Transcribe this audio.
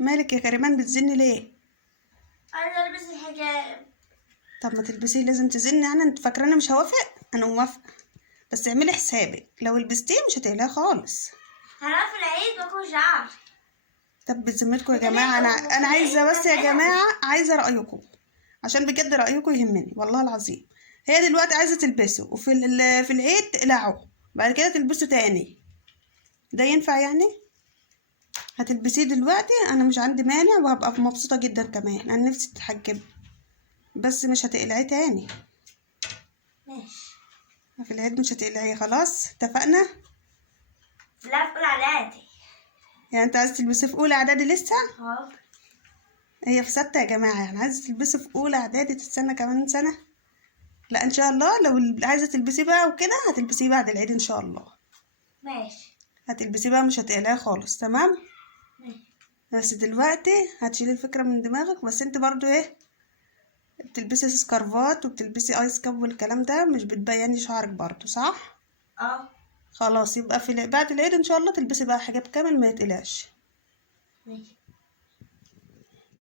مالك يا كريمان بتزني ليه؟ عايزة البس الحجاب. طب ما تلبسيه، لازم تزني يعني؟ انت فاكراني مش هوافق؟ انا موافقه، بس اعملي حسابك لو لبستيه مش هتقلقي خالص. هنروح في العيد باكل شعر. طب بذمتكم يا جماعه، انا عايزه بس يا جماعه، عايزه رايكم عشان بجد رايكم يهمني والله العظيم. هي دلوقتي عايزه تلبسه وفي في العيد تقلعه، بعد كده تلبسه تاني، ده ينفع يعني؟ هتلبسيه دلوقتي، انا مش عندي مانع وهبقى مبسوطه جدا كمان، انا نفسي تتحجبي بس مش هتقلعيه تاني. ماشي. في العيد مش هتقلعيه، خلاص اتفقنا؟ لا في أولى إعدادي. يعني انت عايز تلبسيه في اولى اعدادي لسه؟ اه. هي في ستة يا جماعه، يعني عايزه تلبسيه في اولى اعدادي، تستنى كمان سنه؟ لا ان شاء الله، لو عايزه تلبسيه بقى وكده هتلبسيه بعد العيد ان شاء الله. ماشي. هتلبسيه بقى، مش هتقلعيه خالص، تمام؟ ماشي. بس دلوقتي هتشيلي الفكره من دماغك، بس انت برضو ايه، بتلبسي سكارفات وبتلبسي ايس كاب والكلام ده مش بتبيني شعرك برضو، صح؟ اه. خلاص، يبقى بعد العيد ان شاء الله تلبسي بقى حجاب كامل ما يتقلعش. ماشي.